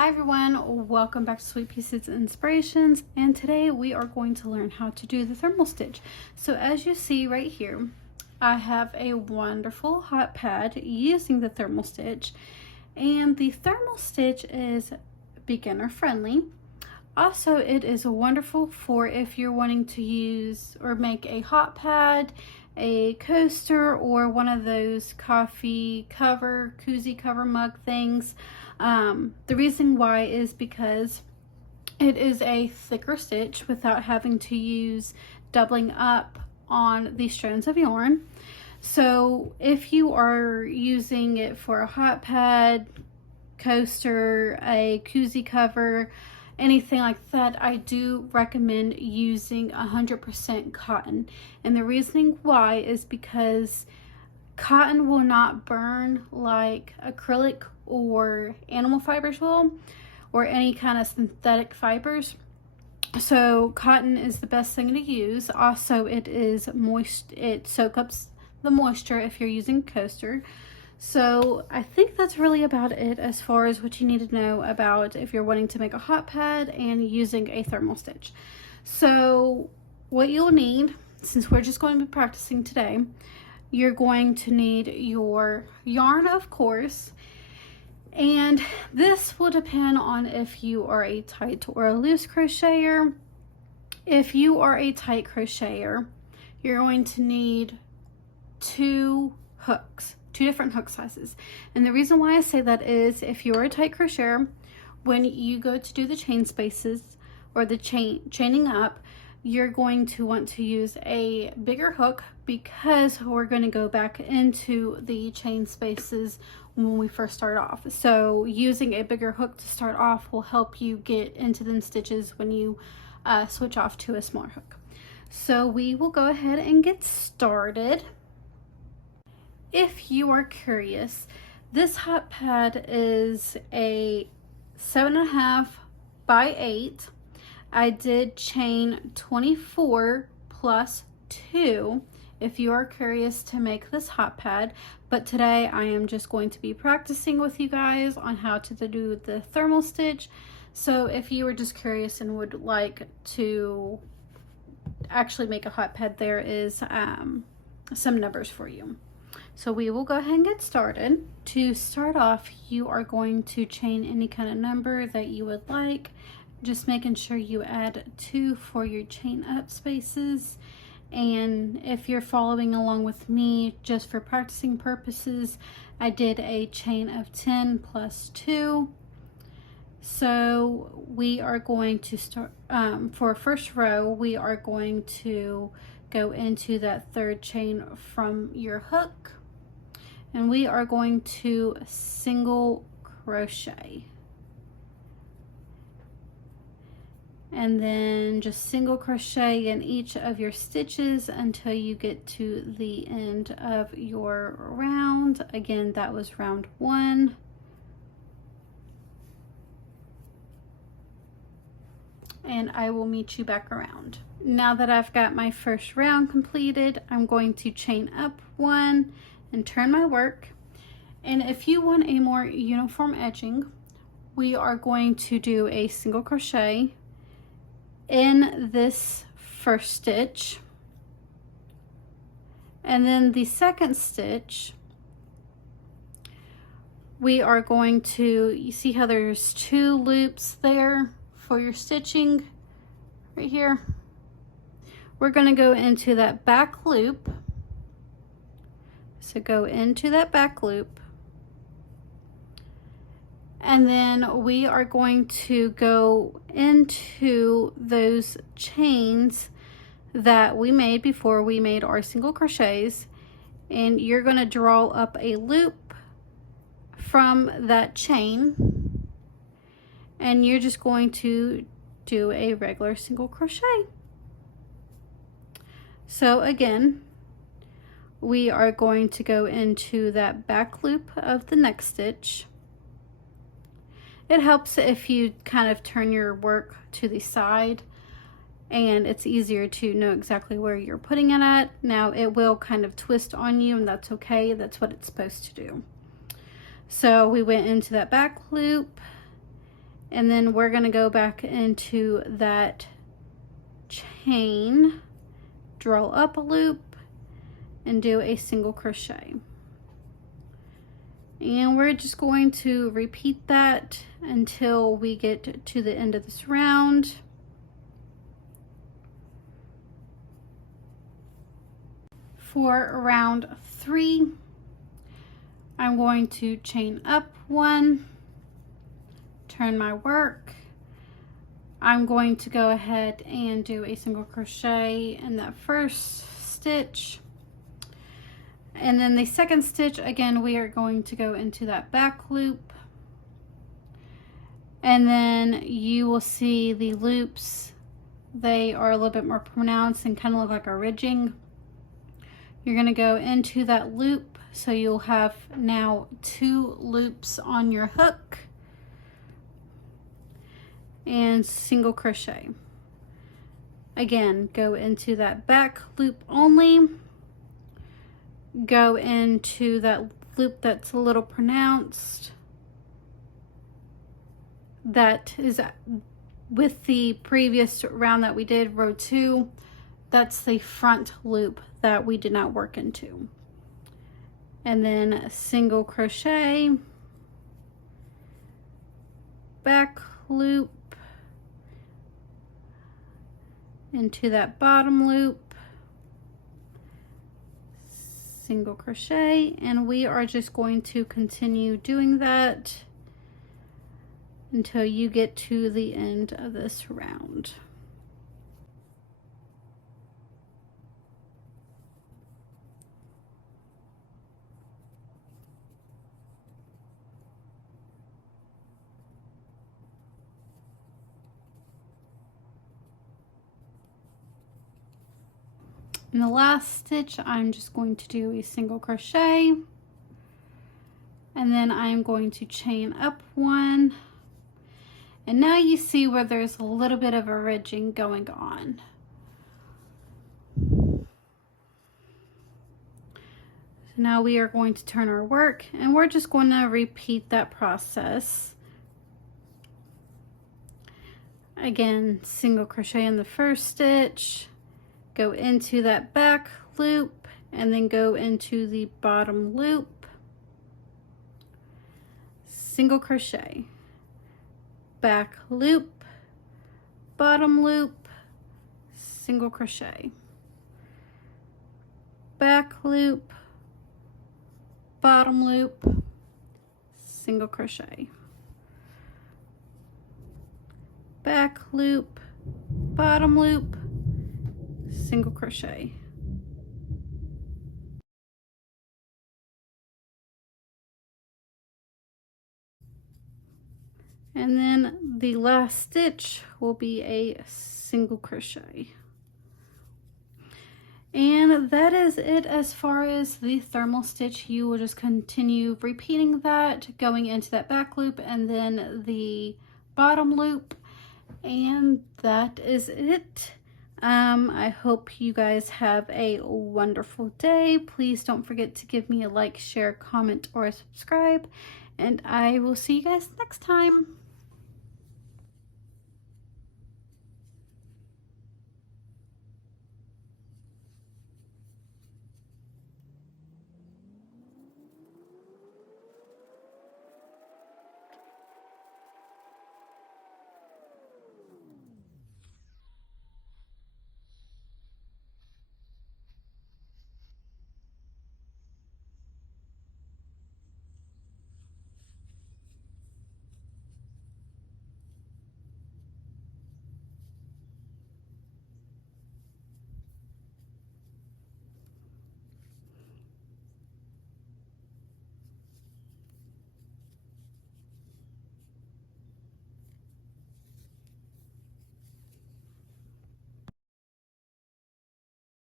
Hi everyone, welcome back to Sweet Pieces Inspirations, and today we are going to learn how to do the thermal stitch. So as you see right here, I have a wonderful hot pad using the thermal stitch, and the thermal stitch is beginner friendly. Also, it is wonderful for if you're wanting to use or make a hot pad, a coaster, or one of those coffee cover, koozie cover mug things. The reason why is because it is a thicker stitch without having to use doubling up on the strands of yarn. So if you are using it for a hot pad, coaster, a koozie cover, anything like that, I do recommend using 100% cotton. And the reasoning why is because cotton will not burn like acrylic or animal fibers will, or any kind of synthetic fibers. So cotton is the best thing to use. Also, it is moist, it soaks up the moisture if you're using coaster. So I think that's really about it as far as what you need to know about if you're wanting to make a hot pad and using a thermal stitch. So what you'll need, since we're just going to be practicing today, you're going to need your yarn, of course, and this will depend on if you are a tight or a loose crocheter. If you are a tight crocheter, you're going to need two hooks, two different hook sizes. And the reason why I say that is if you're a tight crocheter, when you go to do the chain spaces or the chaining up, you're going to want to use a bigger hook because we're going to go back into the chain spaces when we first start off. So using a bigger hook to start off will help you get into them stitches when you switch off to a smaller hook. So we will go ahead and get started. If you are curious, this hot pad is a 7.5 by 8. I did chain 24 plus 2 if you are curious to make this hot pad, but today I am just going to be practicing with you guys on how to do the thermal stitch. So if you were just curious and would like to actually make a hot pad, there is some numbers for you. So we will go ahead and get started. To start off, you are going to chain any kind of number that you would like, just making sure you add 2 for your chain up spaces. And if you're following along with me just for practicing purposes, I did a chain of 10 plus 2. So we are going to start for first row, we are going to go into that third chain from your hook, and we are going to single crochet, and then just single crochet in each of your stitches until you get to the end of your round. Again, that was round 1. And I will meet you back around. Now that I've got my first round completed, I'm going to chain up 1 and turn my work. And if you want a more uniform edging, we are going to do a single crochet in this first stitch, and then the second stitch we are going to, you see how there's 2 loops there for your stitching right here? We're going to go into that back loop. So go into that back loop, and then we are going to go into those chains that we made before we made our single crochets, and you're going to draw up a loop from that chain, and you're just going to do a regular single crochet. So again, we are going to go into that back loop of the next stitch. It helps if you kind of turn your work to the side, and it's easier to know exactly where you're putting it at. Now it will kind of twist on you, and that's okay. That's what it's supposed to do. So we went into that back loop, And then we're going to go back into that chain, draw up a loop, and do a single crochet. And we're just going to repeat that until we get to the end of this round. For round 3, I'm going to chain up 1, turn my work. I'm going to go ahead and do a single crochet in that first stitch. And then the second stitch, again, we are going to go into that back loop. And then you will see the loops, they are a little bit more pronounced and kind of look like a ridging. You're going to go into that loop, so you'll have now 2 loops on your hook, and single crochet. Again, go into that back loop only, go into that loop that's a little pronounced, that is with the previous round that we did, row 2, that's the front loop that we did not work into. And then a single crochet, back loop, into that bottom loop, single crochet, and we are just going to continue doing that until you get to the end of this round. In the last stitch, I'm just going to do a single crochet, and then I'm going to chain up 1, and now you see where there's a little bit of a ridging going on. So now we are going to turn our work, and we're just going to repeat that process. Again, single crochet in the first stitch, go into that back loop, and then go into the bottom loop, single crochet, back loop, bottom loop, single crochet, back loop, bottom loop, single crochet, back loop, bottom loop, single crochet. And then the last stitch will be a single crochet. And that is it as far as the thermal stitch. You will just continue repeating that, going into that back loop and then the bottom loop, and that is it. I hope you guys have a wonderful day. Please don't forget to give me a like, share, comment, or subscribe, and I will see you guys next time.